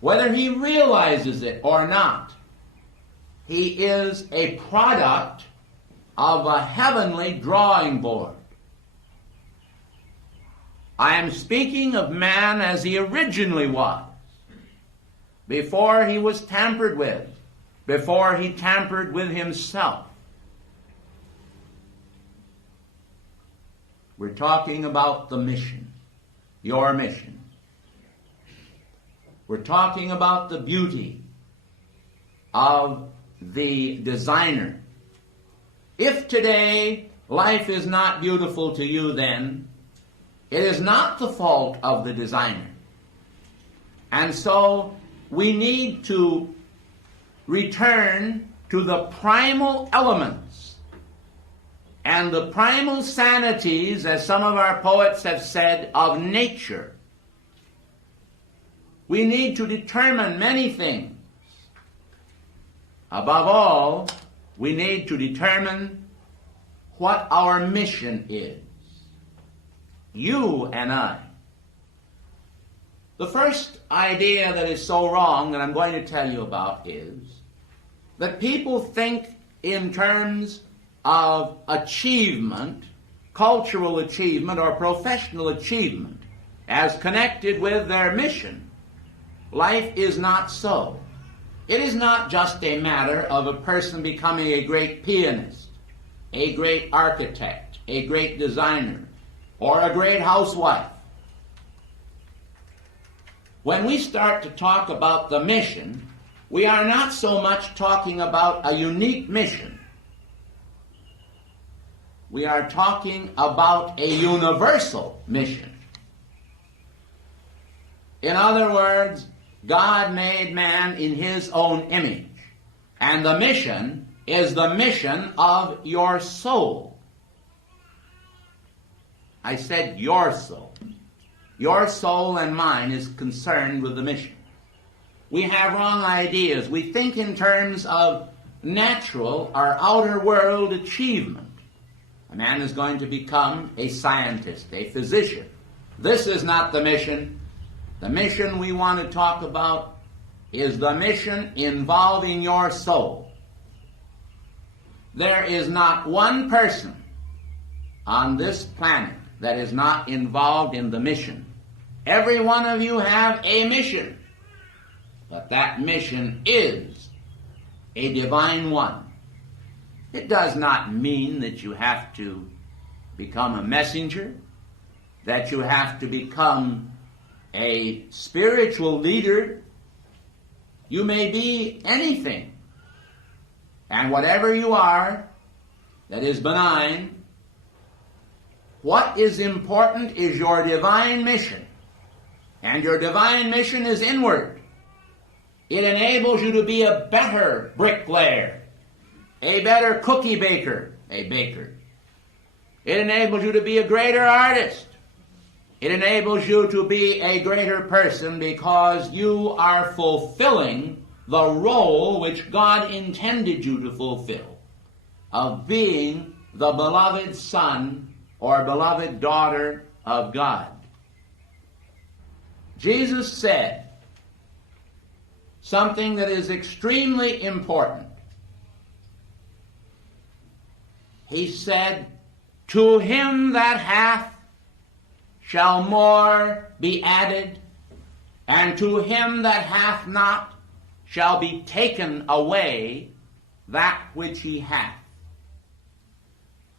whether he realizes it or not. He is a product of a heavenly drawing board. I am speaking of man as he originally was, before he was tampered with, before he tampered with himself. We're talking about the mission, your mission. We're talking about the beauty of the designer. If today life is not beautiful to you, then it is not the fault of the designer. And so we need to return to the primal elements and the primal sanities, as some of our poets have said, of nature. We need to determine many things. Above all, we need to determine what our mission is. You and I. The first idea that is so wrong that I'm going to tell you about is that people think in terms of achievement, cultural achievement or professional achievement, as connected with their mission. Life is not so. It is not just a matter of a person becoming a great pianist, a great architect, a great designer, or a great housewife. When we start to talk about the mission, we are not so much talking about a unique mission. We are talking about a universal mission. In other words, God made man in his own image, and the mission is the mission of your soul. I said your soul. Your soul and mine is concerned with the mission. We have wrong ideas. We think in terms of natural or outer world achievement. A man is going to become a scientist, a physician. This is not the mission. The mission we want to talk about is the mission involving your soul. There is not one person on this planet that is not involved in the mission. Every one of you have a mission, but that mission is a divine one. It does not mean that you have to become a messenger, that you have to become a spiritual leader. You may be anything. And whatever you are that is benign, what is important is your divine mission. And your divine mission is inward. It enables you to be a better bricklayer, a better cookie baker, a baker. It enables you to be a greater artist. It enables you to be a greater person because you are fulfilling the role which God intended you to fulfill, of being the beloved son or beloved daughter of God. Jesus said something that is extremely important. He said, "To him that hath shall more be added, and to him that hath not shall be taken away that which he hath."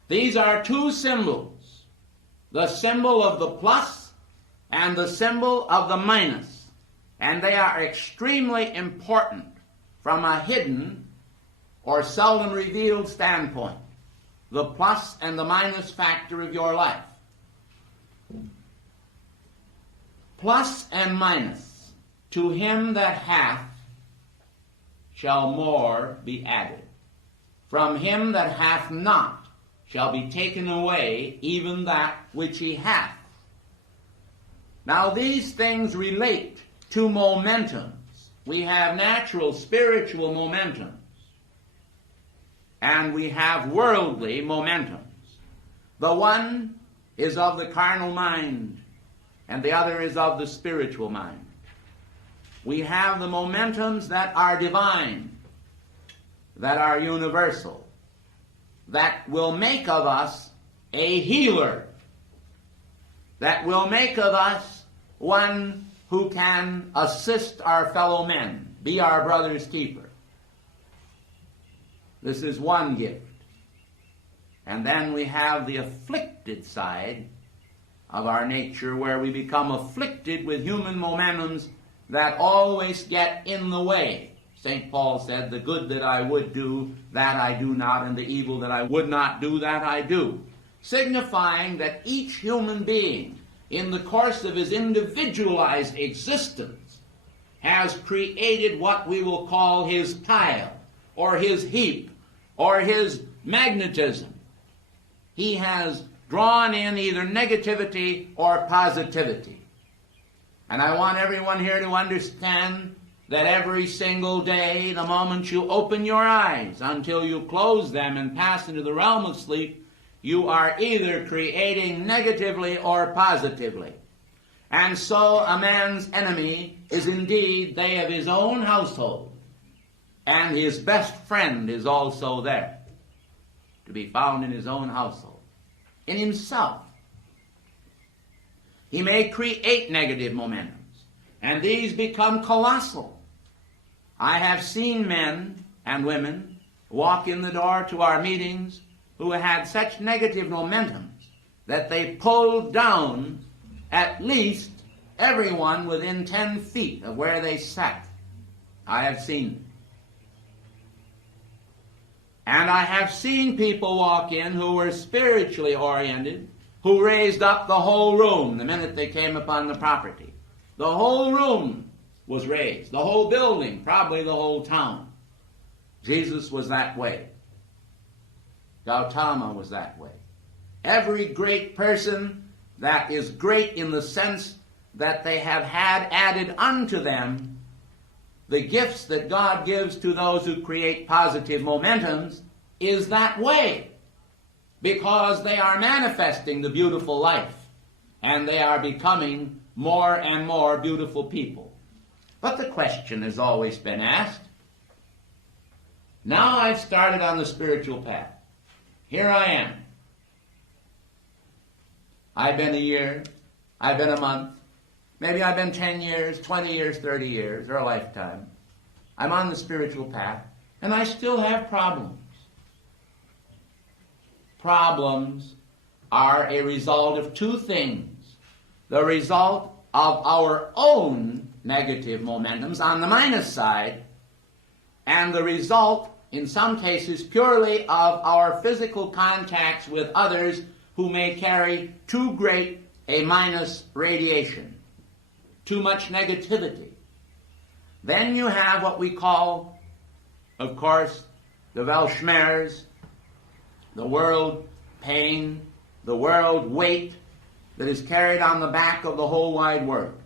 These are two symbols, the symbol of the plus and the symbol of the minus, and they are extremely important from a hidden or seldom revealed standpoint, the plus and the minus factor of your life. Plus and minus, to him that hath shall more be added. From him that hath not shall be taken away even that which he hath. Now these things relate to momentums. We have natural, spiritual momentums, and we have worldly momentums. The one is of the carnal mind, and the other is of the spiritual mind. We have the momentums that are divine, that are universal, that will make of us a healer, that will make of us one who can assist our fellow men, be our brother's keeper. This is one gift. And then we have the afflicted side of our nature, where we become afflicted with human momentums that always get in the way. St. Paul said, the good that I would do, that I do not, and the evil that I would not do, that I do. Signifying that each human being, in the course of his individualized existence, has created what we will call his pile, or his heap, or his magnetism. He has drawn in either negativity or positivity. And I want everyone here to understand that every single day, the moment you open your eyes until you close them and pass into the realm of sleep, you are either creating negatively or positively. And so a man's enemy is indeed they of his own household, and his best friend is also there, to be found in his own household, in himself. He may create negative momentums, and these become colossal. I have seen men and women walk in the door to our meetings who had such negative momentums that they pulled down at least everyone within 10 feet of where they sat. I have seen them. And I have seen people walk in who were spiritually oriented, who raised up the whole room the minute they came upon the property. The whole room was raised, the whole building, probably the whole town. Jesus was that way. Gautama was that way. Every great person that is great in the sense that they have had added unto them the gifts that God gives to those who create positive momentums is that way, because they are manifesting the beautiful life, and they are becoming more and more beautiful people. But the question has always been asked, now I've started on the spiritual path. Here I am. I've been a year, I've been a month, maybe I've been 10 years, 20 years, 30 years, or a lifetime. I'm on the spiritual path, and I still have problems. Problems are a result of two things. The result of our own negative momentums on the minus side, and the result, in some cases, purely of our physical contacts with others who may carry too great a minus radiation, too much negativity. Then you have what we call, of course, the Weltschmerz, the world pain, the world weight that is carried on the back of the whole wide world.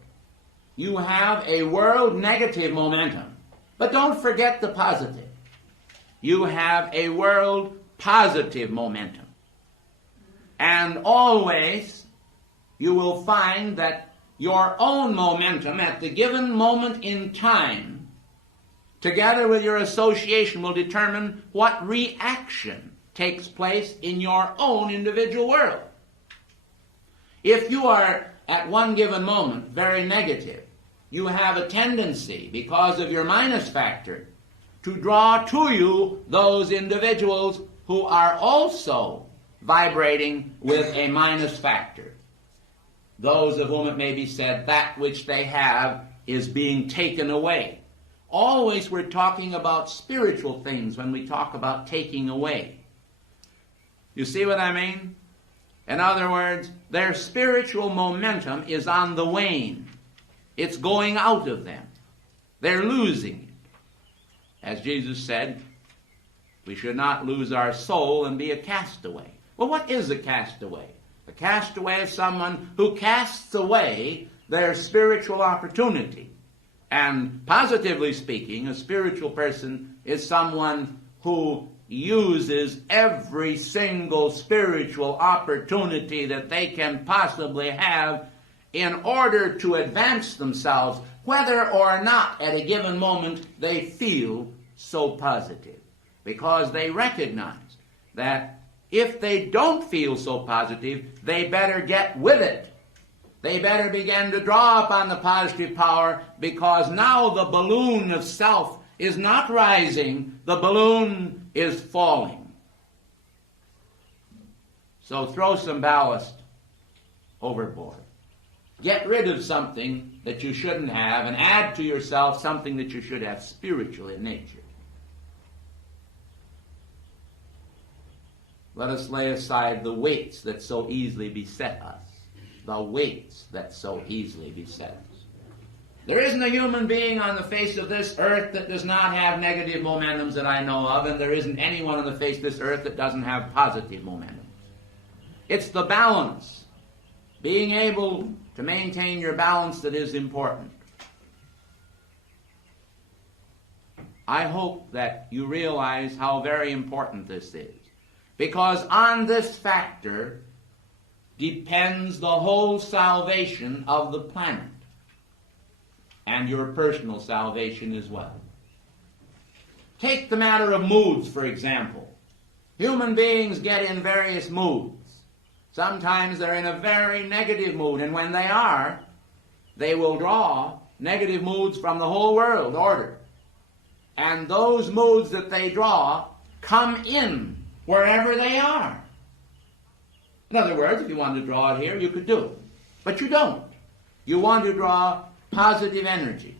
You have a world negative momentum, but don't forget the positive. You have a world positive momentum. And always you will find that your own momentum at the given moment in time, together with your association, will determine what reaction takes place in your own individual world. If you are at one given moment very negative, you have a tendency, because of your minus factor, to draw to you those individuals who are also vibrating with a minus factor. Those of whom it may be said that which they have is being taken away. Always we're talking about spiritual things when we talk about taking away. You see what I mean? In other words, their spiritual momentum is on the wane. It's going out of them. They're losing it. As Jesus said, we should not lose our soul and be a castaway. Well, what is a castaway? A castaway is someone who casts away their spiritual opportunity. And positively speaking, a spiritual person is someone who uses every single spiritual opportunity that they can possibly have in order to advance themselves, whether or not at a given moment they feel so positive. Because they recognize that if they don't feel so positive, they better get with it. They better begin to draw upon the positive power, because now the balloon of self is not rising, the balloon is falling. So throw some ballast overboard. Get rid of something that you shouldn't have and add to yourself something that you should have spiritual in nature. Let us lay aside the weights that so easily beset us. The weights that so easily beset us. There isn't a human being on the face of this earth that does not have negative momentums that I know of, and there isn't anyone on the face of this earth that doesn't have positive momentums. It's the balance, being able to maintain your balance, that is important. I hope that you realize how very important this is, because on this factor depends the whole salvation of the planet, and your personal salvation as well. Take the matter of moods, for example. Human beings get in various moods. Sometimes they're in a very negative mood, and when they are, they will draw negative moods from the whole world order. And those moods that they draw come in wherever they are. In other words, if you wanted to draw it here, you could do it. But you don't. You want to draw positive energies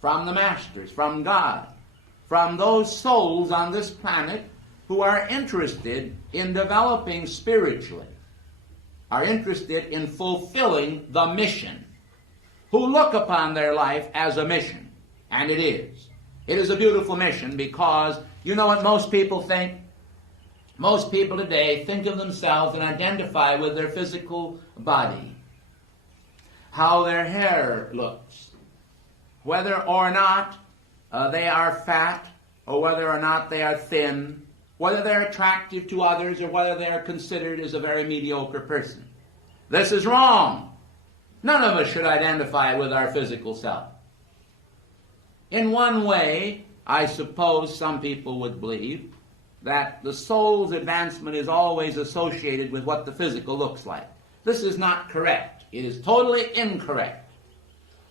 from the masters, from God, from those souls on this planet who are interested in developing spiritually, are interested in fulfilling the mission, who look upon their life as a mission. And it is. It is a beautiful mission, because you know what most people think? Most people today think of themselves and identify with their physical body, how their hair looks, whether or not they are fat, or whether or not they are thin, whether they're attractive to others, or whether they are considered as a very mediocre person. This is wrong. None of us should identify with our physical self. In one way, I suppose some people would believe that the soul's advancement is always associated with what the physical looks like. This is not correct. It is totally incorrect.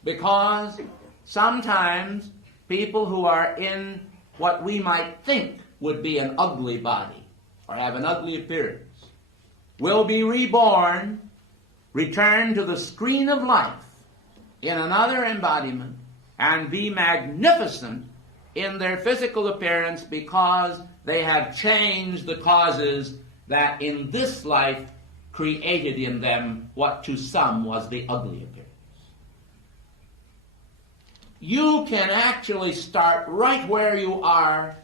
Because sometimes people who are in what we might think would be an ugly body, or have an ugly appearance, will be reborn, return to the screen of life in another embodiment, and be magnificent in their physical appearance, because they have changed the causes that in this life created in them what to some was the ugly appearance. You can actually start right where you are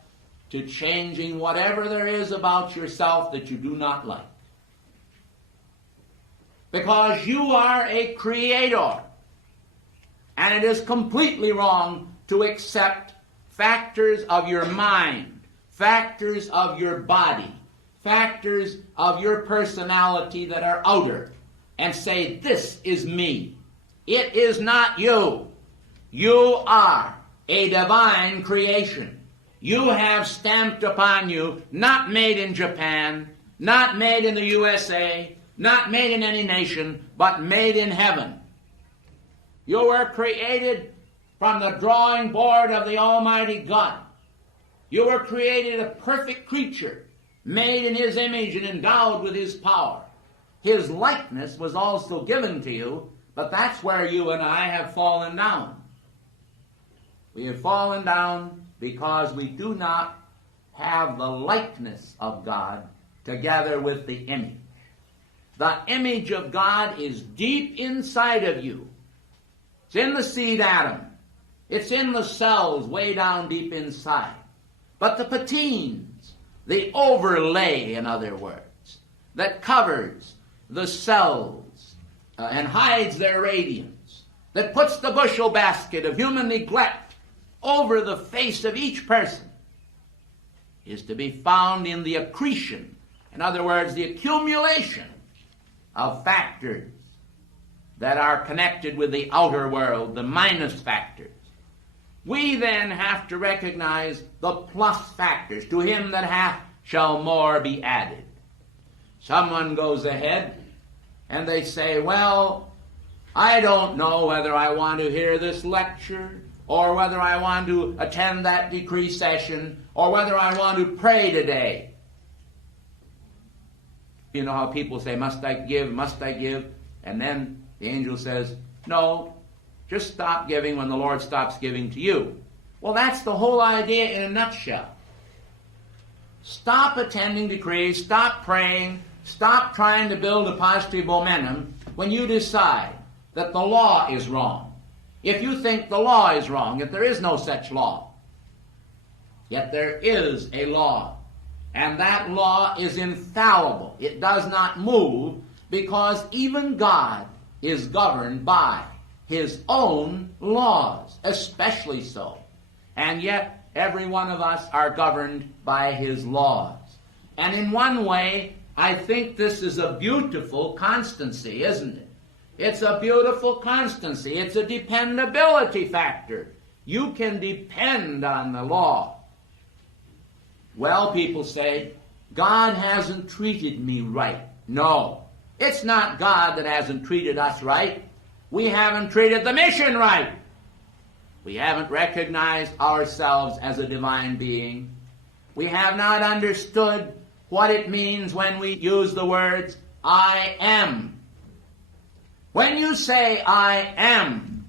to changing whatever there is about yourself that you do not like. Because you are a creator. And it is completely wrong to accept factors of your mind, factors of your body, factors of your personality that are outer, and say, this is me. It is not you. You are a divine creation. You have stamped upon you, not made in Japan, not made in the USA, not made in any nation, but made in heaven. You were created from the drawing board of the Almighty God. You were created a perfect creature, made in His image and endowed with His power. His likeness was also given to you, but that's where you and I have fallen down. We have fallen down because we do not have the likeness of God together with the image. The image of God is deep inside of you. It's in the seed atom. It's in the cells way down deep inside. But the patines, the overlay, in other words, that covers the cells and hides their radiance, that puts the bushel basket of human neglect over the face of each person, is to be found in the accretion, in other words, the accumulation of factors that are connected with the outer world, the minus factors. We then have to recognize the plus factors. To him that hath shall more be added. Someone goes ahead and they say, well, I don't know whether I want to hear this lecture, or whether I want to attend that decree session, or whether I want to pray today. You know how people say, must I give, must I give? And then the angel says, no, just stop giving when the Lord stops giving to you. Well, that's the whole idea in a nutshell. Stop attending decrees, stop praying, stop trying to build a positive momentum when you decide that the law is wrong. If you think the law is wrong, yet there is no such law. Yet there is a law. And that law is infallible. It does not move, because even God is governed by his own laws, especially so. And yet every one of us are governed by his laws. And in one way, I think this is a beautiful constancy, isn't it? It's a beautiful constancy. It's a dependability factor. You can depend on the law. Well, people say, God hasn't treated me right. No, it's not God that hasn't treated us right. We haven't treated the mission right. We haven't recognized ourselves as a divine being. We have not understood what it means when we use the words, I am. When you say, I am,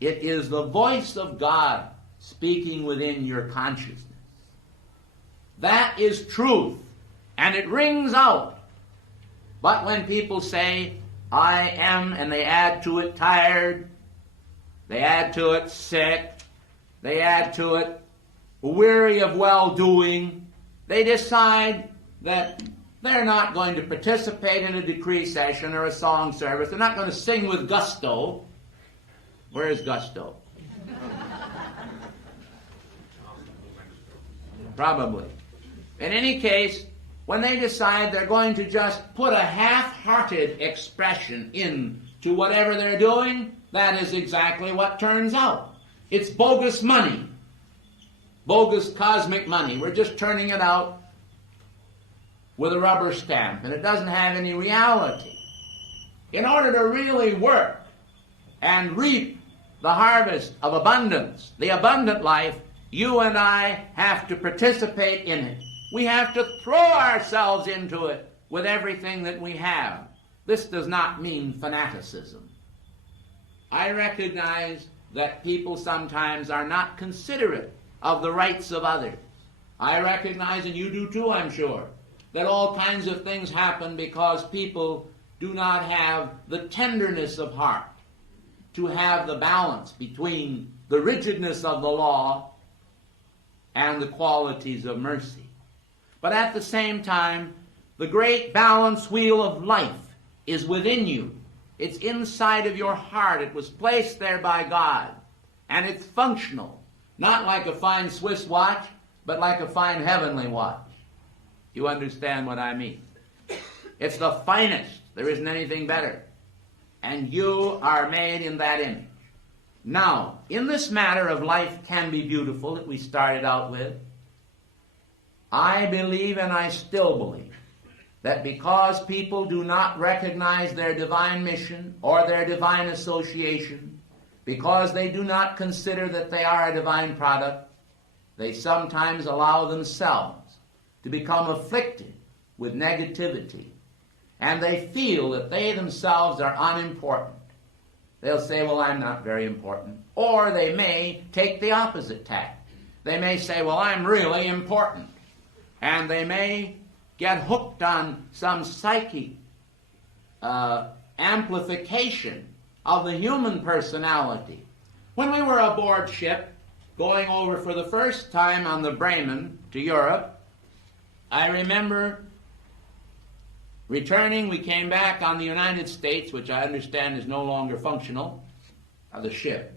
it is the voice of God speaking within your consciousness. That is truth, and it rings out. But when people say, I am, and they add to it tired, they add to it sick, they add to it weary of well-doing, they decide that they're not going to participate in a decree session or a song service. They're not going to sing with gusto. Where is gusto? Probably. In any case, when they decide they're going to just put a half-hearted expression into whatever they're doing, that is exactly what turns out. It's bogus money. Bogus cosmic money. We're just turning it out with a rubber stamp, and it doesn't have any reality. In order to really work and reap the harvest of abundance, the abundant life, you and I have to participate in it. We have to throw ourselves into it with everything that we have. This does not mean fanaticism. I recognize that people sometimes are not considerate of the rights of others. I recognize, and you do too, I'm sure, that all kinds of things happen because people do not have the tenderness of heart to have the balance between the rigidness of the law and the qualities of mercy. But at the same time, the great balance wheel of life is within you. It's inside of your heart. It was placed there by God. And it's functional. Not like a fine Swiss watch, but like a fine heavenly watch. You understand what I mean? It's the finest. There isn't anything better. And you are made in that image. Now, in this matter of life can be beautiful that we started out with, I believe, and I still believe, that because people do not recognize their divine mission or their divine association, because they do not consider that they are a divine product, they sometimes allow themselves to become afflicted with negativity, and they feel that they themselves are unimportant. They'll say, well, I'm not very important. Or they may take the opposite tack. They may say, well, I'm really important. And they may get hooked on some psychic amplification of the human personality. When we were aboard ship, going over for the first time on the Bremen to Europe, I remember returning. We came back on the United States, which I understand is no longer functional, the ship.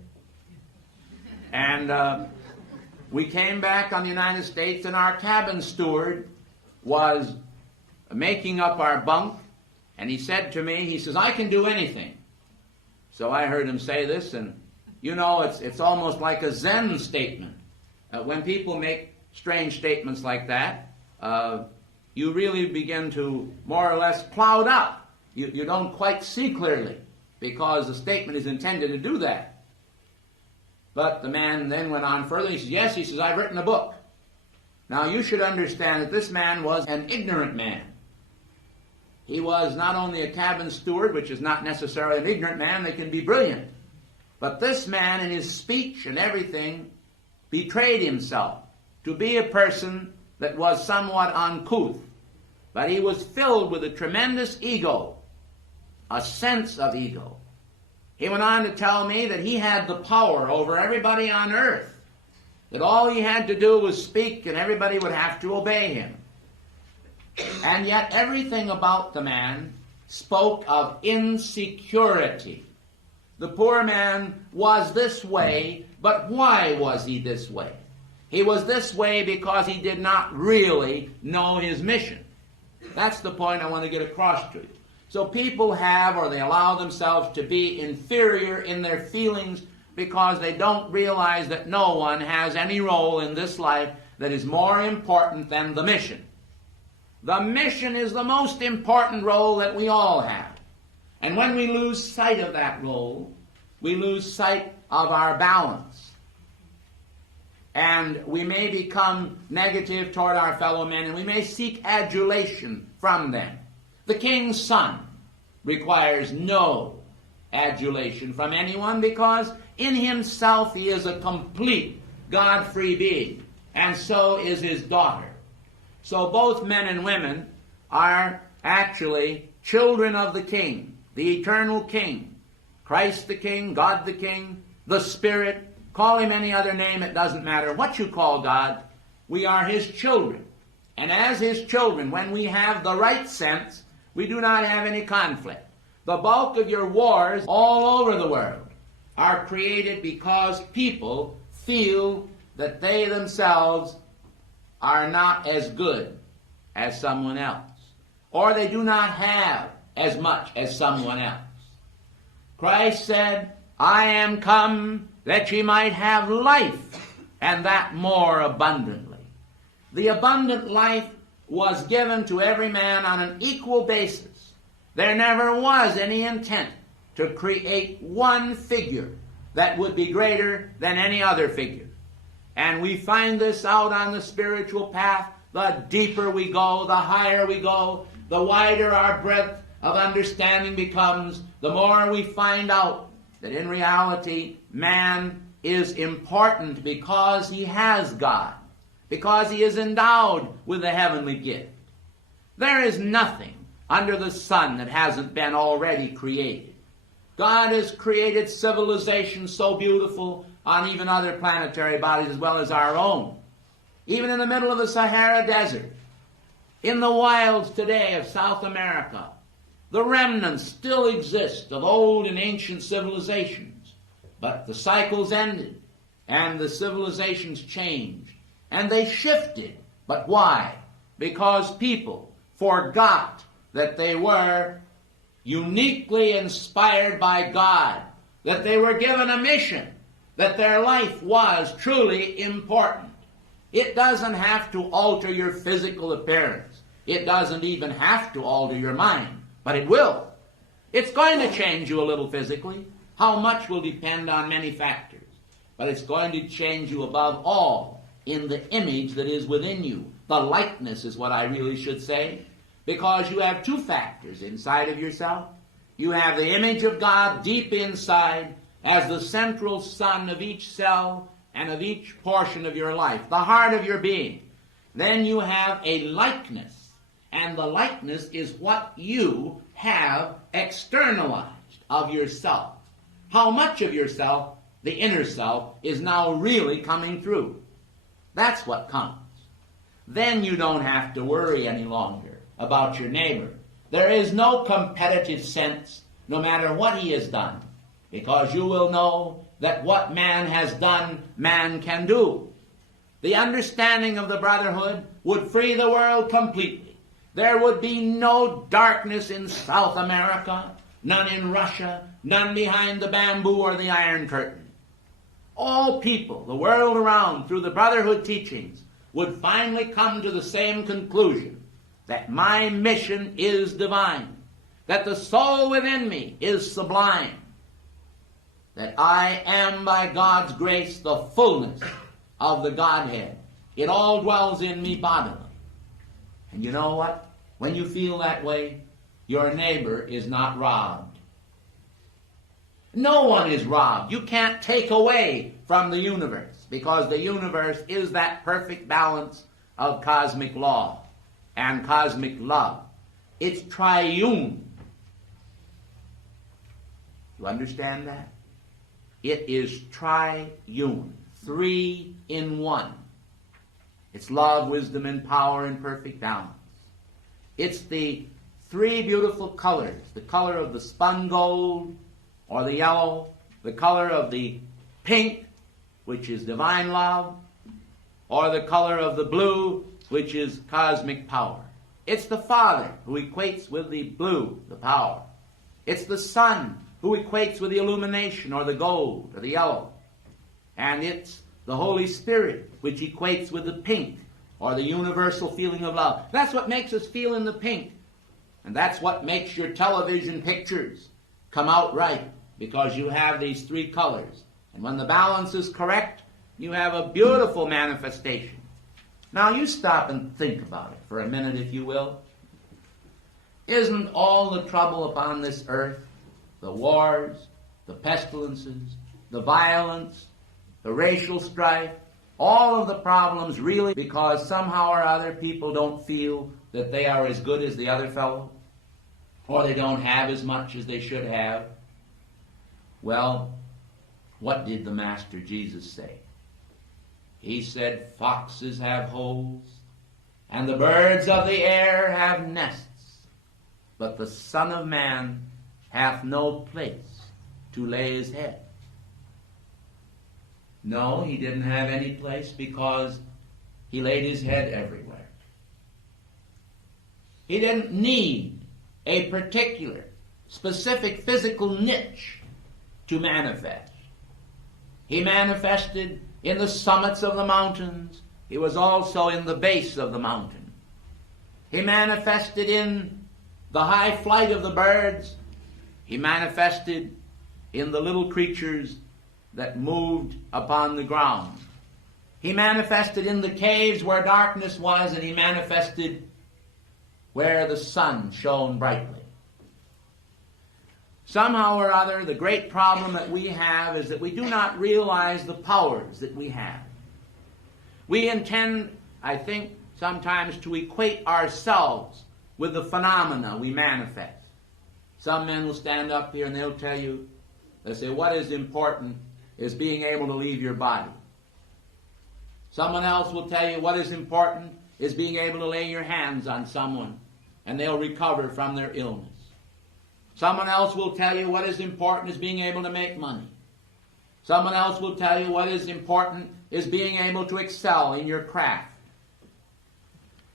And we came back on the United States, and our cabin steward was making up our bunk, And he said to me, he says, I can do anything. So I heard him say this, and you know, it's almost like a Zen statement. When people make strange statements like that, you really begin to more or less cloud up. You don't quite see clearly, because the statement is intended to do that. But the man then went on further. He says, yes, he says, I've written a book. Now you should understand that this man was an ignorant man. He was not only a cabin steward, which is not necessarily an ignorant man, they can be brilliant. But this man, in his speech and everything, betrayed himself to be a person that was somewhat uncouth. But he was filled with a tremendous ego, a sense of ego. He went on to tell me that he had the power over everybody on earth, that all he had to do was speak and everybody would have to obey him. And yet everything about the man spoke of insecurity. The poor man was this way, but why was he this way? He was this way because he did not really know his mission. That's the point I want to get across to you. So people have, or they allow themselves to be inferior in their feelings because they don't realize that no one has any role in this life that is more important than the mission. The mission is the most important role that we all have. And when we lose sight of that role, we lose sight of our balance. And we may become negative toward our fellow men, and we may seek adulation from them. The king's son requires no adulation from anyone because in himself he is a complete God-free being, and so is his daughter. So both men and women are actually children of the King, the eternal King. Christ the King, God the King, the Spirit. Call him any other name, it doesn't matter what you call God. We are his children. And as his children, when we have the right sense, we do not have any conflict. The bulk of your wars all over the world are created because people feel that they themselves are not as good as someone else, or they do not have as much as someone else. Christ said, I am come that ye might have life, and that more abundantly. The abundant life was given to every man on an equal basis. There never was any intent to create one figure that would be greater than any other figure. And we find this out on the spiritual path. The deeper we go, the higher we go, the wider our breadth of understanding becomes, the more we find out that in reality man is important because he has God, because he is endowed with the heavenly gift. There is nothing under the sun that hasn't been already created. God has created civilization so beautiful on even other planetary bodies as well as our own. Even in the middle of the Sahara Desert, in the wilds today of South America, the remnants still exist of old and ancient civilizations. But the cycles ended, and the civilizations changed, and they shifted. But why? Because people forgot that they were uniquely inspired by God, that they were given a mission, that their life was truly important. It doesn't have to alter your physical appearance. It doesn't even have to alter your mind, but it will. It's going to change you a little physically. How much will depend on many factors, but it's going to change you above all in the image that is within you. The likeness is what I really should say, because you have two factors inside of yourself. You have the image of God deep inside as the central sun of each cell and of each portion of your life, the heart of your being. Then you have a likeness, and the likeness is what you have externalized of yourself. How much of yourself, the inner self, is now really coming through. That's what counts. Then you don't have to worry any longer about your neighbor. There is no competitive sense, no matter what he has done, because you will know that what man has done, man can do. The understanding of the brotherhood would free the world completely. There would be no darkness in South America, none in Russia, none behind the bamboo or the Iron Curtain. All people, the world around, through the brotherhood teachings, would finally come to the same conclusion, that my mission is divine, that the soul within me is sublime, that I am by God's grace the fullness of the Godhead. It all dwells in me bodily. And you know what? When you feel that way, your neighbor is not robbed. No one is robbed. You can't take away from the universe, because the universe is that perfect balance of cosmic law and cosmic love. It's triune. You understand that? It is triune, 3 in 1. It's love, wisdom, and power in perfect balance. It's the 3 beautiful colors, the color of the spun gold or the yellow, the color of the pink, which is divine love, or the color of the blue, which is cosmic power. It's the Father who equates with the blue, the power. It's the Son who equates with the illumination or the gold or the yellow. And it's the Holy Spirit which equates with the pink or the universal feeling of love. That's what makes us feel in the pink. And that's what makes your television pictures come out right, because you have these 3 colors. And when the balance is correct, you have a beautiful manifestation. Now you stop and think about it for a minute, if you will. Isn't all the trouble upon this earth, the wars, the pestilences, the violence, the racial strife, all of the problems really because somehow or other people don't feel that they are as good as the other fellow, or they don't have as much as they should have? Well, what did the Master Jesus say? He said, foxes have holes, and the birds of the air have nests, but the Son of Man hath no place to lay his head. No, he didn't have any place, because he laid his head everywhere. He didn't need a particular, specific physical niche to manifest. He manifested in the summits of the mountains. He was also in the base of the mountain. He manifested in the high flight of the birds. He manifested in the little creatures that moved upon the ground. He manifested in the caves where darkness was, and he manifested where the sun shone brightly. Somehow or other, the great problem that we have is that we do not realize the powers that we have. We intend, I think, sometimes to equate ourselves with the phenomena we manifest. Some men will stand up here and they'll tell you, they'll say, what is important is being able to leave your body. Someone else will tell you what is important is being able to lay your hands on someone and they'll recover from their illness. Someone else will tell you what is important is being able to make money. Someone else will tell you what is important is being able to excel in your craft.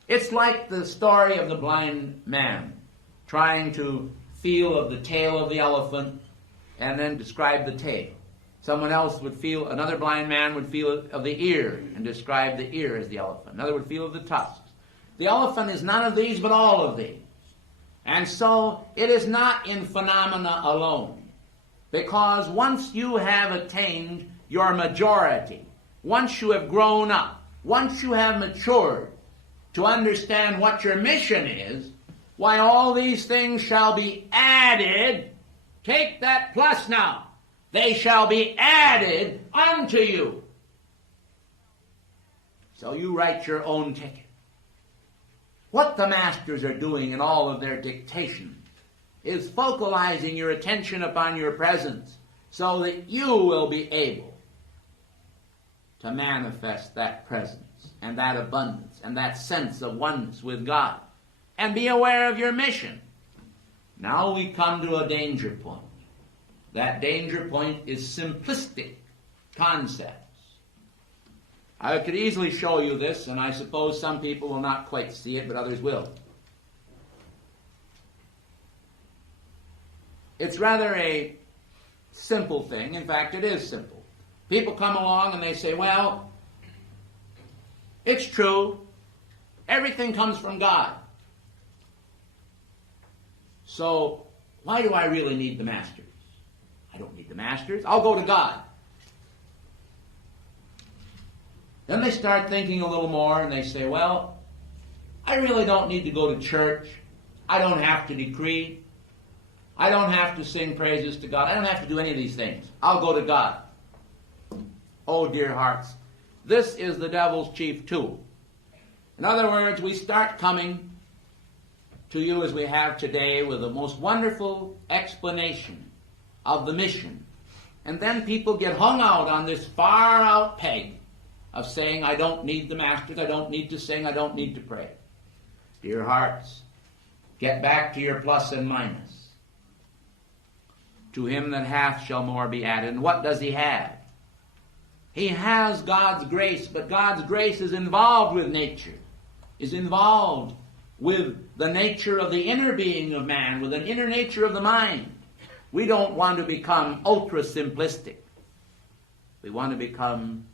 It's like the story of the blind man trying to feel of the tail of the elephant and then describe the tail. Someone else would feel, another blind man would feel of the ear and describe the ear as the elephant. Another would feel of the tusks. The elephant is none of these but all of these. And so it is not in phenomena alone. Because once you have attained your majority, once you have grown up, once you have matured to understand what your mission is, why all these things shall be added. Take that plus now. They shall be added unto you. So you write your own ticket. What the masters are doing in all of their dictation is focalizing your attention upon your presence so that you will be able to manifest that presence and that abundance and that sense of oneness with God. And be aware of your mission. Now we come to a danger point. That danger point is simplistic concepts. I could easily show you this, and I suppose some people will not quite see it, but others will. It's rather a simple thing. In fact, it is simple. People come along and they say, well, it's true. Everything comes from God. So why do I really need the masters? I don't need the masters. I'll go to God. Then they start thinking a little more and they say, well, I really don't need to go to church. I don't have to decree. I don't have to sing praises to God. I don't have to do any of these things. I'll go to God. Oh, dear hearts, this is the devil's chief tool. In other words, we start coming to you as we have today with the most wonderful explanation of the mission. And then people get hung out on this far-out peg of saying, I don't need the masters, I don't need to sing, I don't need to pray. Dear hearts, get back to your plus and minus. To him that hath shall more be added. And what does he have? He has God's grace, but God's grace is involved with nature, is involved with the nature of the inner being of man, with an inner nature of the mind. We don't want to become ultra-simplistic. We want to become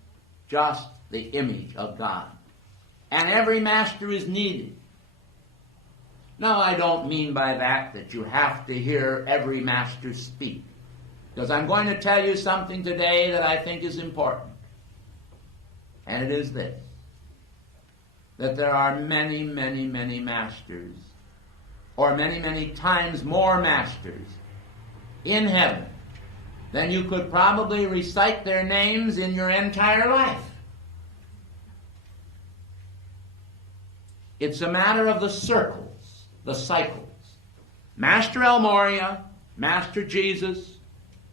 just the image of God. And every master is needed. Now, I don't mean by that you have to hear every master speak, because I'm going to tell you something today that I think is important. And it is this, that there are many, many, many masters, or many, many times more masters in heaven than you could probably recite their names in your entire life. It's a matter of the circles, the cycles. Master El Moria, Master Jesus,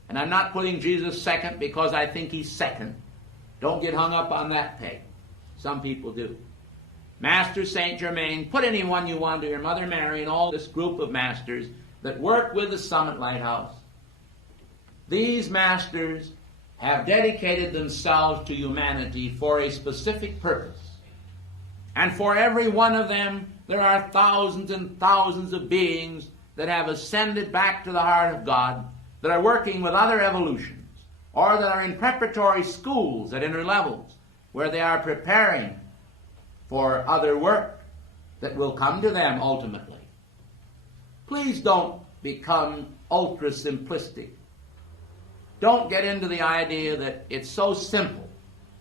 and I'm not putting Jesus second because I think he's second. Don't get hung up on that peg. Some people do. Master Saint Germain, put anyone you want to, your Mother Mary, and all this group of masters that work with the Summit Lighthouse. These masters have dedicated themselves to humanity for a specific purpose. And for every one of them, there are thousands and thousands of beings that have ascended back to the heart of God, that are working with other evolutions, or that are in preparatory schools at inner levels, where they are preparing for other work that will come to them ultimately. Please don't become ultra-simplistic. Don't get into the idea that it's so simple.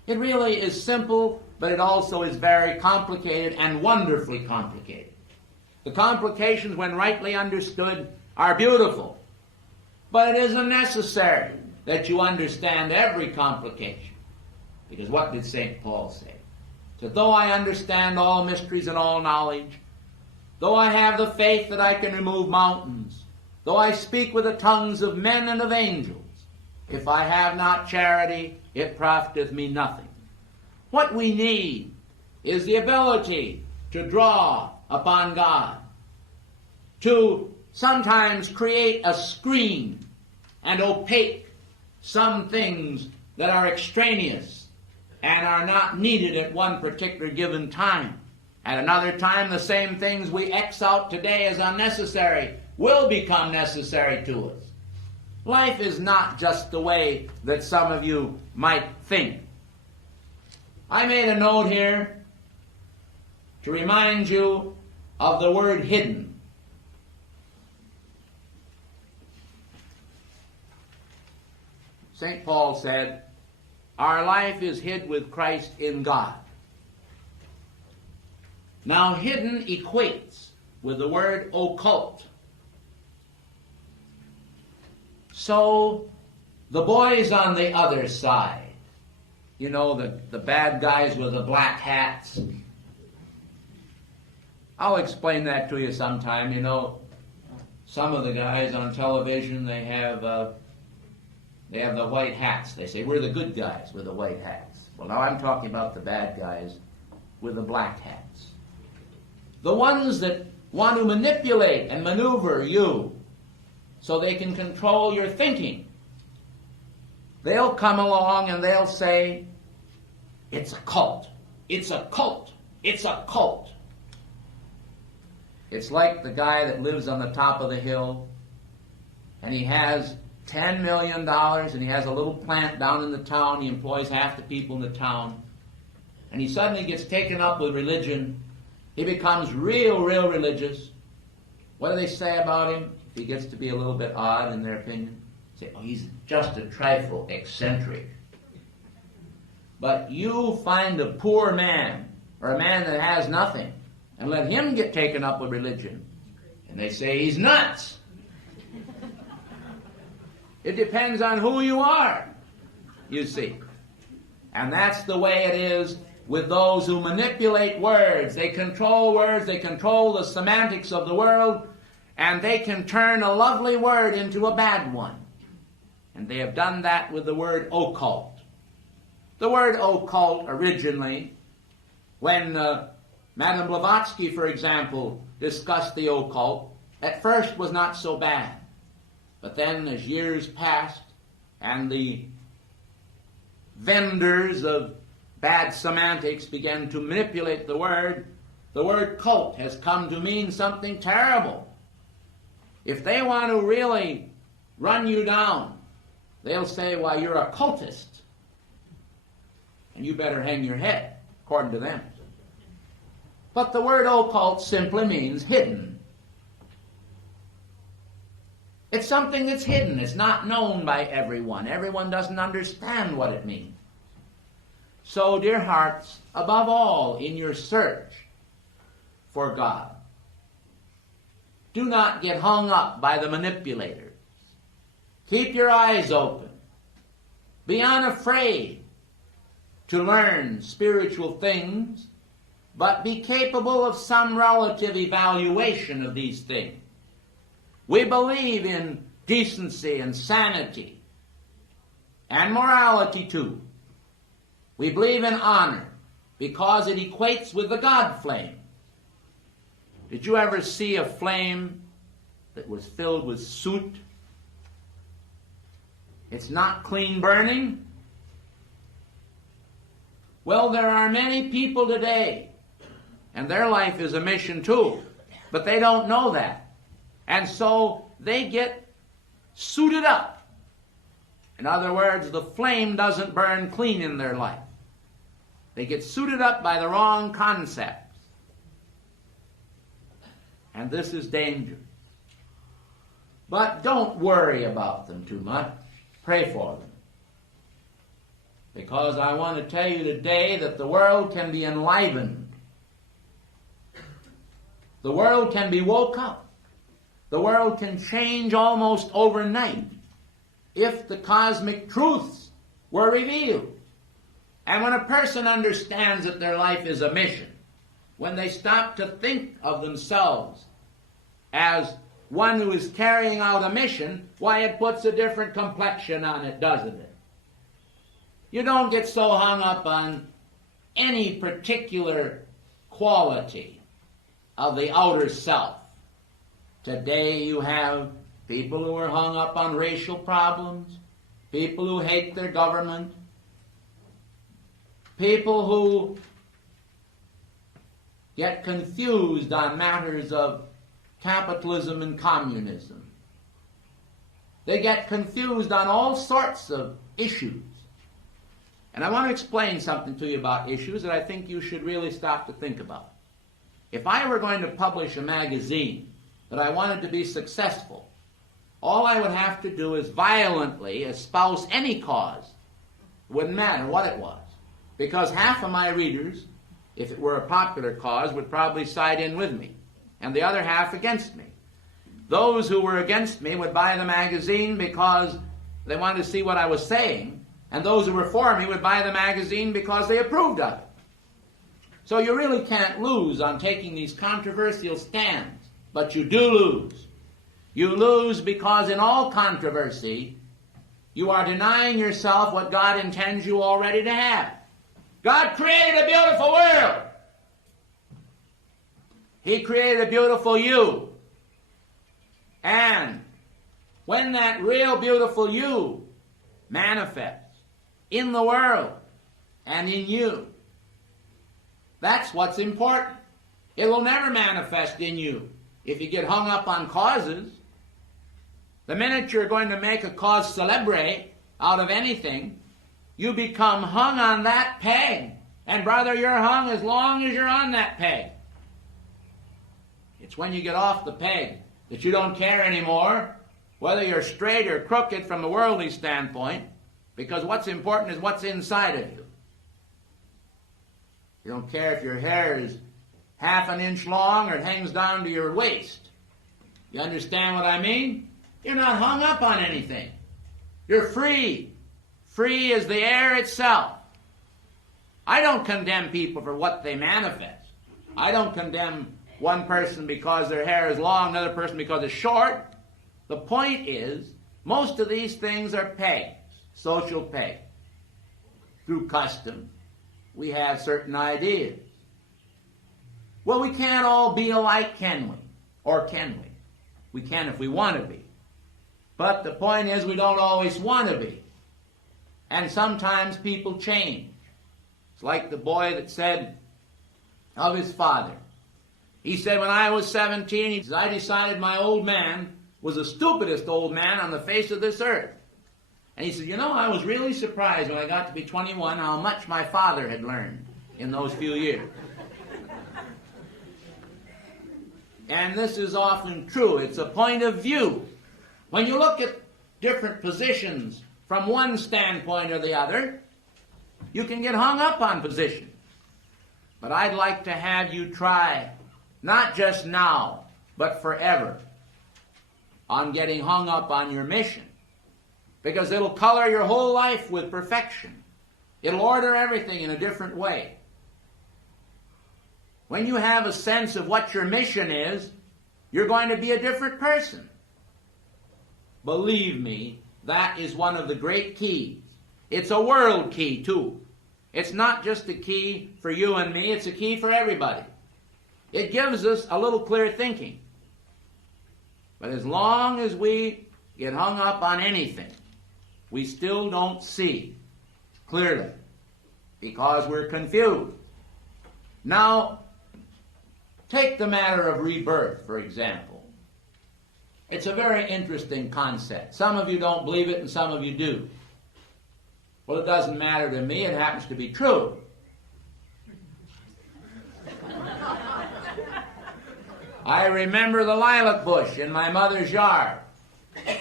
It really is simple, but it also is very complicated and wonderfully complicated. The complications, when rightly understood, are beautiful. But it isn't necessary that you understand every complication. Because what did St. Paul say? That though I understand all mysteries and all knowledge, though I have the faith that I can remove mountains, though I speak with the tongues of men and of angels, if I have not charity, it profiteth me nothing. What we need is the ability to draw upon God, to sometimes create a screen and opaque some things that are extraneous and are not needed at one particular given time. At another time, the same things we X out today as unnecessary will become necessary to us. Life is not just the way that some of you might think. I made a note here to remind you of the word hidden. St. Paul said, our life is hid with Christ in God. Now, hidden equates with the word occult. So, the boys on the other side, you know, the bad guys with the black hats. I'll explain that to you sometime. You know, some of the guys on television, they have the white hats. They say, we're the good guys with the white hats. Well, now I'm talking about the bad guys with the black hats. The ones that want to manipulate and maneuver you so they can control your thinking. They'll come along and they'll say, it's a cult. It's a cult. It's a cult. It's like the guy that lives on the top of the hill and he has $10 million, and he has a little plant down in the town. He employs half the people in the town. And he suddenly gets taken up with religion. He becomes real religious. What do they say about him? If he gets to be a little bit odd in their opinion, say, oh, he's just a trifle eccentric. But you find a poor man, or a man that has nothing, and let him get taken up with religion, and they say he's nuts. It depends on who you are, you see. And that's the way it is with those who manipulate words. They control words, they control the semantics of the world, and they can turn a lovely word into a bad one. And they have done that with the word occult. The word occult originally, when Madame Blavatsky, for example, discussed the occult, at first was not so bad. But then as years passed and the vendors of bad semantics began to manipulate the word cult has come to mean something terrible. If they want to really run you down, they'll say, well, you're a cultist, and you better hang your head, according to them. But the word occult simply means hidden. It's something that's hidden. It's not known by everyone. Everyone doesn't understand what it means. So, dear hearts, above all, in your search for God, do not get hung up by the manipulators. Keep your eyes open. Be unafraid to learn spiritual things, but be capable of some relative evaluation of these things. We believe in decency and sanity and morality too. We believe in honor because it equates with the God flame. Did you ever see a flame that was filled with soot? It's not clean burning. Well, there are many people today, and their life is a mission too, but they don't know that. And so they get suited up. In other words, the flame doesn't burn clean in their life. They get suited up by the wrong concepts. And this is dangerous. But don't worry about them too much. Pray for them. Because I want to tell you today that the world can be enlivened. The world can be woke up. The world can change almost overnight if the cosmic truths were revealed. And when a person understands that their life is a mission, when they stop to think of themselves as one who is carrying out a mission, why, it puts a different complexion on it, doesn't it? You don't get so hung up on any particular quality of the outer self. Today you have people who are hung up on racial problems, people who hate their government, people who get confused on matters of capitalism and communism. They get confused on all sorts of issues. And I want to explain something to you about issues that I think you should really stop to think about. If I were going to publish a magazine that I wanted to be successful, all I would have to do is violently espouse any cause. It wouldn't matter what it was. Because half of my readers, if it were a popular cause, would probably side in with me, and the other half against me. Those who were against me would buy the magazine because they wanted to see what I was saying, and those who were for me would buy the magazine because they approved of it. So you really can't lose on taking these controversial stands. But you do lose. You lose because in all controversy, you are denying yourself what God intends you already to have. God created a beautiful world. He created a beautiful you. And when that real beautiful you manifests in the world and in you, that's what's important. It will never manifest in you if you get hung up on causes. The minute you're going to make a cause célèbre out of anything, you become hung on that peg. And brother, you're hung as long as you're on that peg. It's when you get off the peg that you don't care anymore whether you're straight or crooked from a worldly standpoint, because what's important is what's inside of you. You don't care if your hair is half an inch long or it hangs down to your waist. You understand what I mean? You're not hung up on anything. You're free. Free as the air itself. I don't condemn people for what they manifest. I don't condemn one person because their hair is long, another person because it's short. The point is, most of these things are pegs, social pegs. Through custom, we have certain ideas. Well, we can't all be alike, can we? Or can we? We can if we want to be. But the point is, we don't always want to be. And sometimes people change. It's like the boy that said of his father. He said, when I was 17, he said, I decided my old man was the stupidest old man on the face of this earth. And he said, you know, I was really surprised when I got to be 21 how much my father had learned in those few years. And this is often true. It's a point of view. When you look at different positions from one standpoint or the other, you can get hung up on positions. But I'd like to have you try, not just now, but forever, on getting hung up on your mission. Because it'll color your whole life with perfection. It'll order everything in a different way. When you have a sense of what your mission is, you're going to be a different person. Believe me, that is one of the great keys. It's a world key, too. It's not just a key for you and me, it's a key for everybody. It gives us a little clear thinking. But as long as we get hung up on anything, we still don't see clearly because we're confused. Now, take the matter of rebirth, for example. It's a very interesting concept. Some of you don't believe it and some of you do. Well, it doesn't matter to me. It happens to be true. I remember the lilac bush in my mother's yard.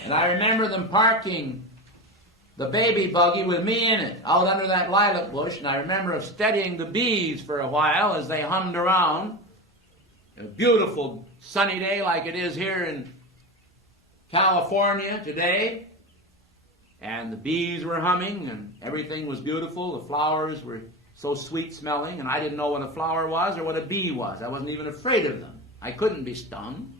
And I remember them parking the baby buggy with me in it out under that lilac bush. And I remember studying the bees for a while as they hummed around. A beautiful sunny day like it is here in California today. And the bees were humming and everything was beautiful. The flowers were so sweet smelling, and I didn't know what a flower was or what a bee was. I wasn't even afraid of them. I couldn't be stung.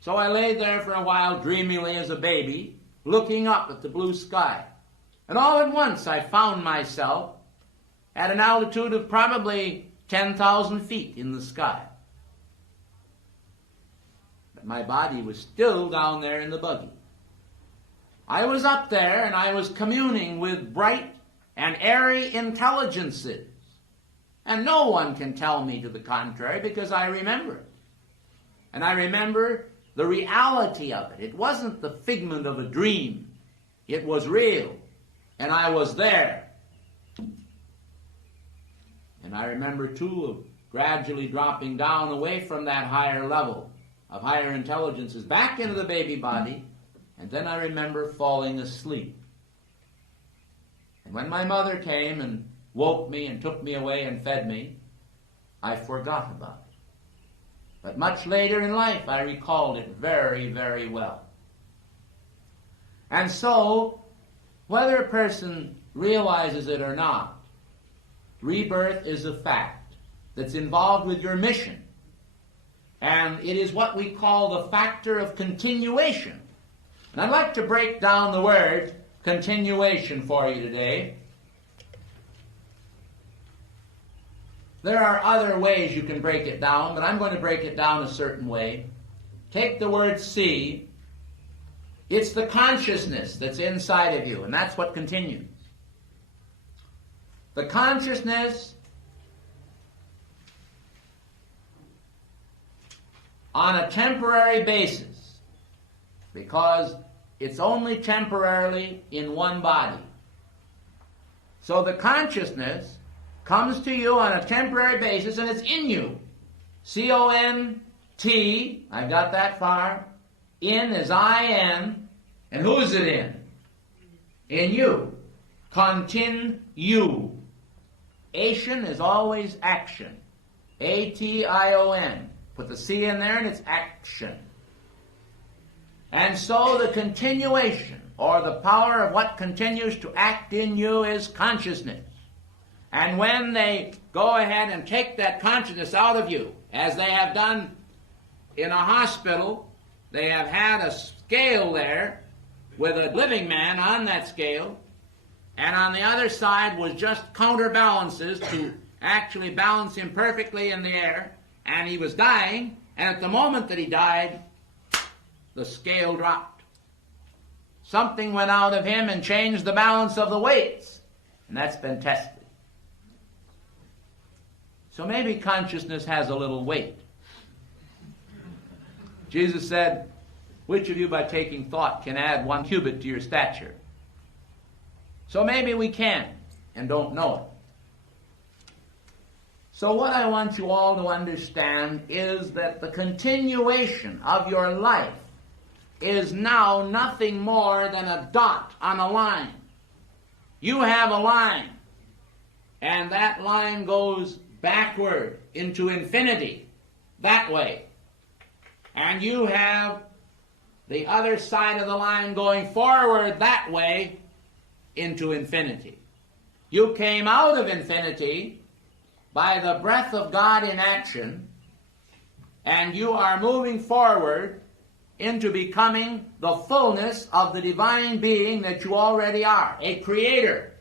So I lay there for a while dreamily as a baby, looking up at the blue sky. And all at once I found myself at an altitude of probably 10,000 feet in the sky. But my body was still down there in the buggy. I was up there and I was communing with bright and airy intelligences. And no one can tell me to the contrary because I remember it. And I remember the reality of it. It wasn't the figment of a dream. It was real. And I was there. And I remember, too, of gradually dropping down away from that higher level of higher intelligences back into the baby body. And then I remember falling asleep. And when my mother came and woke me and took me away and fed me, I forgot about it. But much later in life, I recalled it very, very well. And so, whether a person realizes it or not, rebirth is a fact that's involved with your mission. And it is what we call the factor of continuation. And I'd like to break down the word continuation for you today. There are other ways you can break it down, but I'm going to break it down a certain way. Take the word see. It's the consciousness that's inside of you, and that's what continues. The consciousness on a temporary basis, because it's only temporarily in one body. So the consciousness comes to you on a temporary basis, and it's in you. C-O-N-T, I got that far. In is I-N, and who is it in? In you. Continue. Ation is always action. A-T-I-O-N. Put the C in there and it's action. And so the continuation, or the power of what continues to act in you, is consciousness. And when they go ahead and take that consciousness out of you, as they have done in a hospital, they have had a scale there with a living man on that scale, and on the other side was just counterbalances to actually balance him perfectly in the air, and he was dying, and at the moment that he died, the scale dropped. Something went out of him and changed the balance of the weights, and that's been tested. So maybe consciousness has a little weight. Jesus said, which of you by taking thought can add 1 cubit to your stature? So maybe we can and don't know it. So what I want you all to understand is that the continuation of your life is now nothing more than a dot on a line. You have a line, and that line goes backward into infinity, that way. And you have the other side of the line going forward that way into infinity. You came out of infinity by the breath of God in action, and you are moving forward into becoming the fullness of the divine being that you already are, a creator,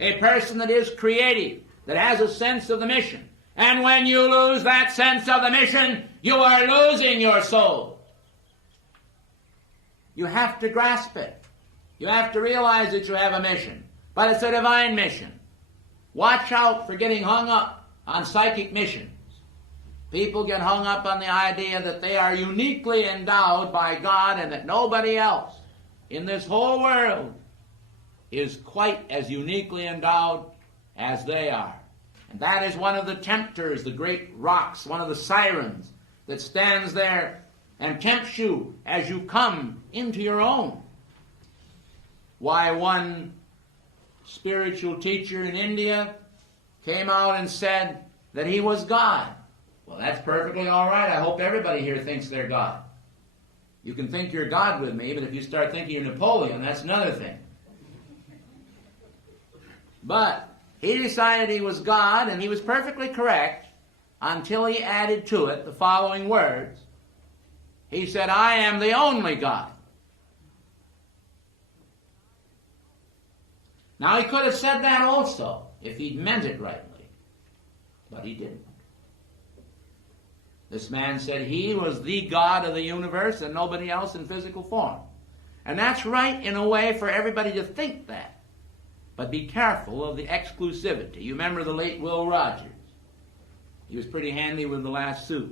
a person that is creative, that has a sense of the mission. And when you lose that sense of the mission, you are losing your soul. You have to grasp it. You have to realize that you have a mission, but it's a divine mission. Watch out for getting hung up on psychic missions. People get hung up on the idea that they are uniquely endowed by God and that nobody else in this whole world is quite as uniquely endowed as they are. And that is one of the tempters, the great rocks, one of the sirens that stands there and tempts you as you come into your own. Why, one spiritual teacher in India came out and said that he was God. Well, that's perfectly all right. I hope everybody here thinks they're God. You can think you're God with me, but if you start thinking you're Napoleon, that's another thing. But he decided he was God, and he was perfectly correct until he added to it the following words. He said, I am the only God. Now, he could have said that also if he'd meant it rightly, but he didn't. This man said he was the God of the universe and nobody else in physical form. And that's right in a way for everybody to think that. But be careful of the exclusivity. You remember the late Will Rogers. He was pretty handy with the lasso.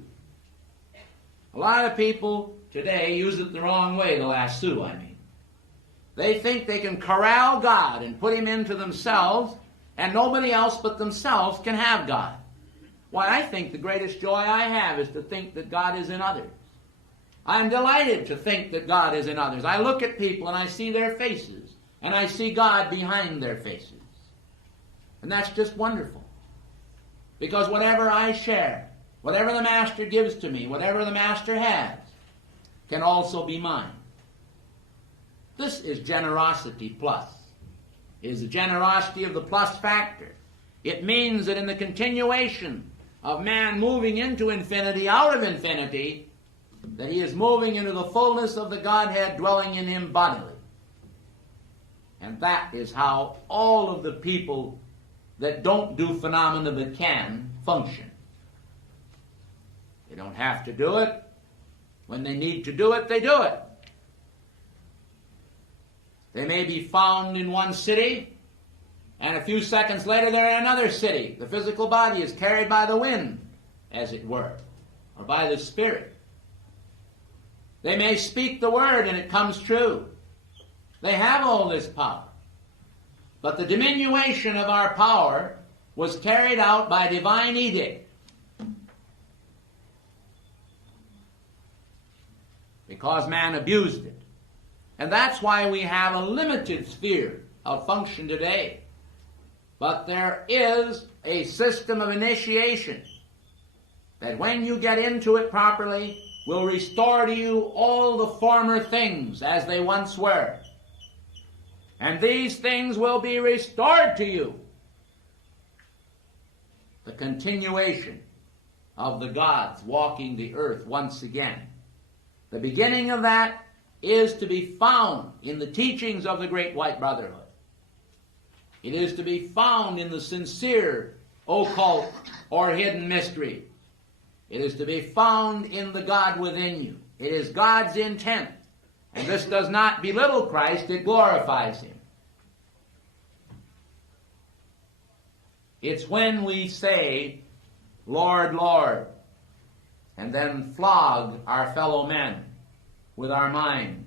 A lot of people today use it the wrong way, the lasso, I mean. They think they can corral God and put him into themselves, and nobody else but themselves can have God. Why, I think the greatest joy I have is to think that God is in others. I'm delighted to think that God is in others. I look at people and I see their faces, and I see God behind their faces. And that's just wonderful. Because whatever I share, whatever the Master gives to me, whatever the Master has, can also be mine. This is generosity plus. It is the generosity of the plus factor. It means that in the continuation of man moving into infinity, out of infinity, that he is moving into the fullness of the Godhead dwelling in him bodily. And that is how all of the people that don't do phenomena but can function. They don't have to do it. When they need to do it, they do it. They may be found in one city, and a few seconds later they're in another city. The physical body is carried by the wind, as it were, or by the Spirit. They may speak the word and it comes true. They have all this power. But the diminution of our power was carried out by divine edict. Because man abused it. And that's why we have a limited sphere of function today. But there is a system of initiation that when you get into it properly will restore to you all the former things as they once were. And these things will be restored to you. The continuation of the gods walking the earth once again. The beginning of that is to be found in the teachings of the Great White Brotherhood. It is to be found in the sincere occult or hidden mystery. It is to be found in the God within you. It is God's intent. And this does not belittle Christ, it glorifies Him. It's when we say, Lord, Lord, and then flog our fellow men with our mind.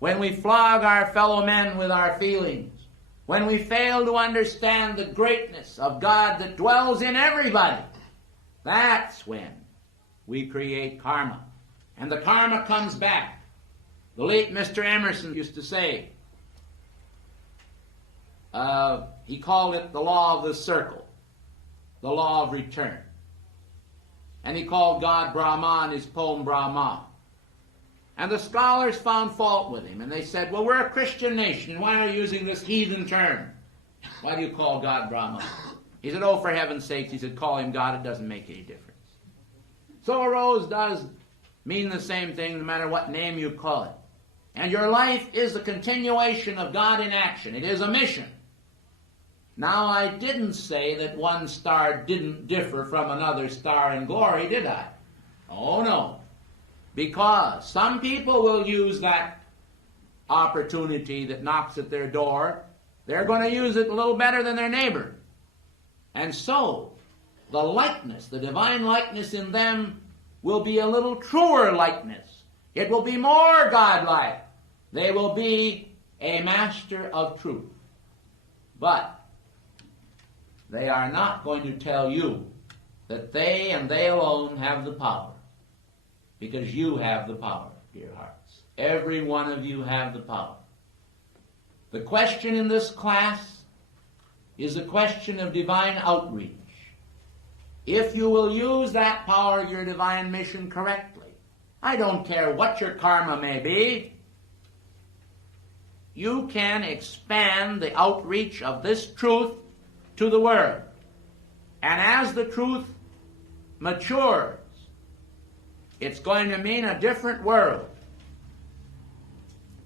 When we flog our fellow men with our feelings. When we fail to understand the greatness of God that dwells in everybody. That's when we create karma. And the karma comes back. The late Mr. Emerson used to say, he called it the law of the circle, the law of return. And he called God Brahma in his poem Brahma. And the scholars found fault with him, and they said, well, we're a Christian nation, and why are you using this heathen term? Why do you call God Brahma? He said, oh, for heaven's sakes, he said, call him God, it doesn't make any difference. So a rose does mean the same thing no matter what name you call it. And your life is a continuation of God in action. It is a mission. Now, I didn't say that one star didn't differ from another star in glory, did I? Oh, no. Because some people will use that opportunity that knocks at their door. They're going to use it a little better than their neighbor. And so, the likeness, the divine likeness in them will be a little truer likeness. It will be more godlike. They will be a master of truth. But they are not going to tell you that they and they alone have the power. Because you have the power, dear hearts. Every one of you have the power. The question in this class is a question of divine outreach. If you will use that power of your divine mission correctly, I don't care what your karma may be, you can expand the outreach of this truth to the world. And as the truth matures, it's going to mean a different world.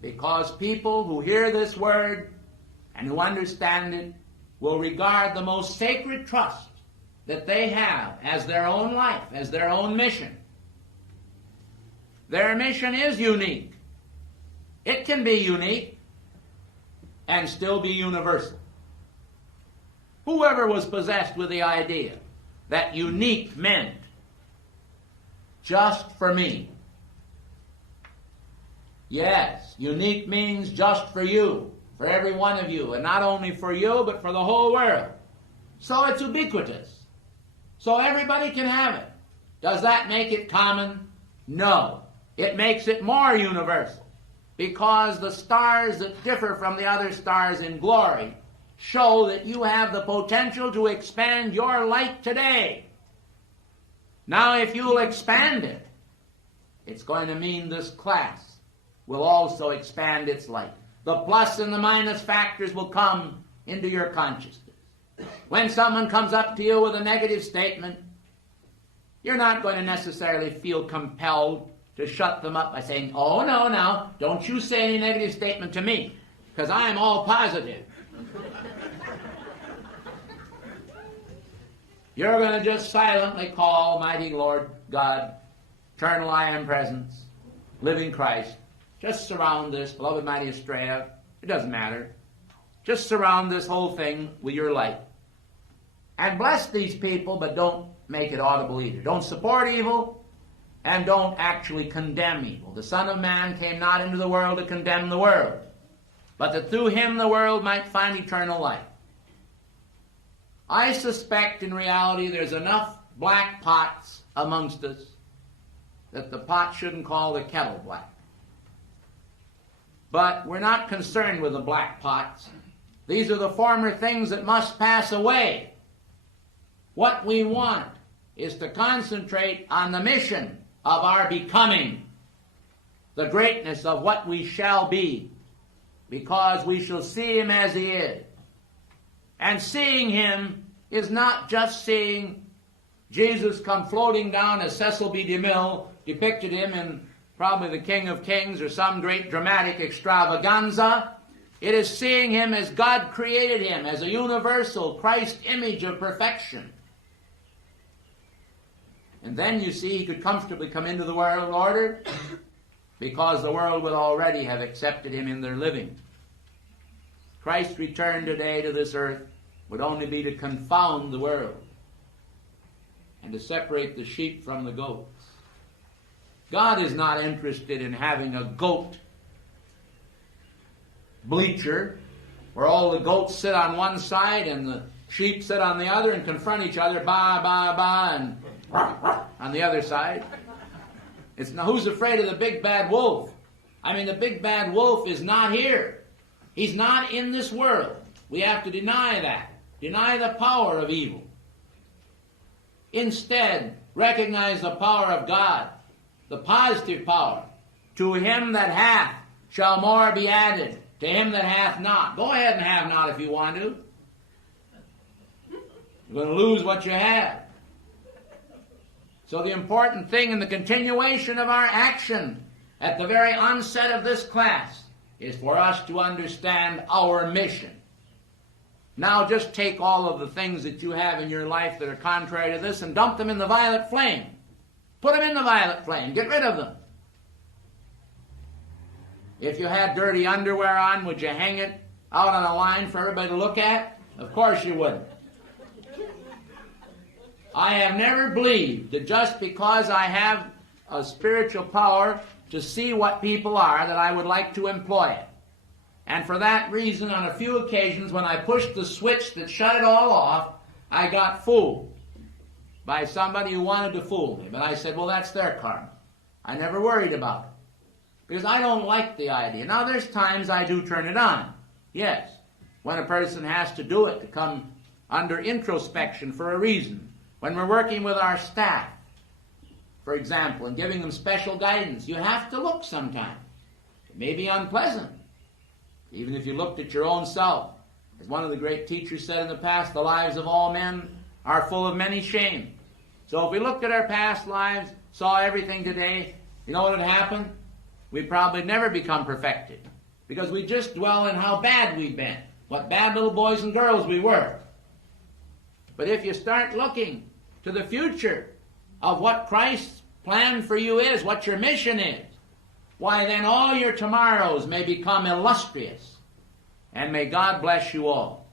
Because people who hear this word and who understand it will regard the most sacred trust that they have as their own life, as their own mission. Their mission is unique. It can be unique and still be universal. Whoever was possessed with the idea that unique meant just for me. Yes, unique means just for you, for every one of you, and not only for you, but for the whole world. So it's ubiquitous. So everybody can have it. Does that make it common? No. It makes it more universal, because the stars that differ from the other stars in glory show that you have the potential to expand your light today. Now, if you'll expand it, it's going to mean this class will also expand its light. The plus and the minus factors will come into your consciousness. When someone comes up to you with a negative statement, you're not going to necessarily feel compelled to shut them up by saying, oh, no, now, don't you say any negative statement to me, because I am all positive. You're going to just silently call Mighty Lord God, eternal I am presence, living Christ. Just surround this, beloved mighty Estrella. It doesn't matter. Just surround this whole thing with your light. And bless these people, but don't make it audible either. Don't support evil, and don't actually condemn evil. The Son of Man came not into the world to condemn the world, but that through him the world might find eternal life. I suspect in reality there's enough black pots amongst us that the pot shouldn't call the kettle black. But we're not concerned with the black pots. These are the former things that must pass away. What we want is to concentrate on the mission of our becoming, the greatness of what we shall be, because we shall see him as he is. And seeing him is not just seeing Jesus come floating down as Cecil B. DeMille depicted him in probably The King of Kings or some great dramatic extravaganza. It is seeing him as God created him, as a universal Christ image of perfection. And then you see he could comfortably come into the world order because the world would already have accepted him in their living. Christ's return today to this earth would only be to confound the world and to separate the sheep from the goats. God is not interested in having a goat bleacher where all the goats sit on one side and the sheep sit on the other and confront each other, ba, ba, ba, and on the other side. It's now, who's afraid of the big bad wolf? I mean, the big bad wolf is not here. He's not in this world. We have to deny that. Deny the power of evil. Instead, recognize the power of God, the positive power. To him that hath shall more be added. To him that hath not. Go ahead and have not if you want to. You're going to lose what you have. So the important thing in the continuation of our action at the very onset of this class is for us to understand our mission. Now just take all of the things that you have in your life that are contrary to this and dump them in the violet flame. Put them in the violet flame. Get rid of them. If you had dirty underwear on, would you hang it out on a line for everybody to look at? Of course you wouldn't. I have never believed that just because I have a spiritual power to see what people are, that I would like to employ it. And for that reason, on a few occasions, when I pushed the switch that shut it all off, I got fooled by somebody who wanted to fool me. But I said, well, that's their karma. I never worried about it, because I don't like the idea. Now, there's times I do turn it on. Yes, when a person has to do it to come under introspection for a reason. When we're working with our staff, for example, and giving them special guidance, you have to look sometimes. It may be unpleasant, even if you looked at your own self. As one of the great teachers said in the past, the lives of all men are full of many shames. So if we looked at our past lives, saw everything today, you know what would happen? We'd probably never become perfected, because we just dwell in how bad we've been, what bad little boys and girls we were. But if you start looking to the future of what Christ's plan for you is, what your mission is, why then all your tomorrows may become illustrious. And may God bless you all.